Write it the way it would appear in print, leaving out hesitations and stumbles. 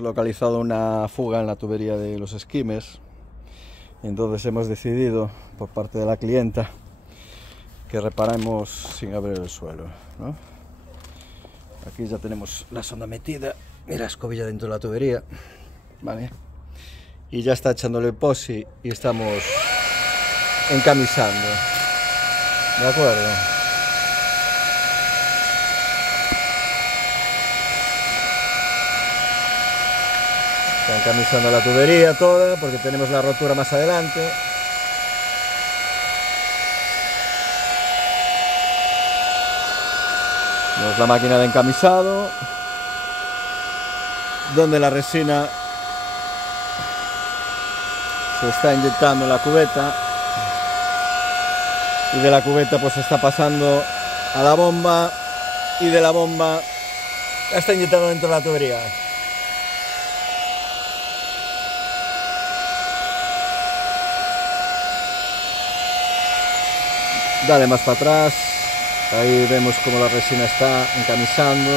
hemos localizado una fuga en la tubería de los esquimes. Entonces hemos decidido, por parte de la clienta, que reparemos sin abrir el suelo, ¿no? Aquí ya tenemos la sonda metida y la escobilla dentro de la tubería, ¿vale? Y ya está echándole epoxi y estamos encamisando, ¿de acuerdo? Está encamisando la tubería toda porque tenemos la rotura más adelante. Tenemos la máquina de encamisado, donde la resina se está inyectando en la cubeta y de la cubeta pues se está pasando a la bomba y de la bomba la está inyectando dentro de la tubería. Dale más para atrás, ahí vemos como la resina está encamisando.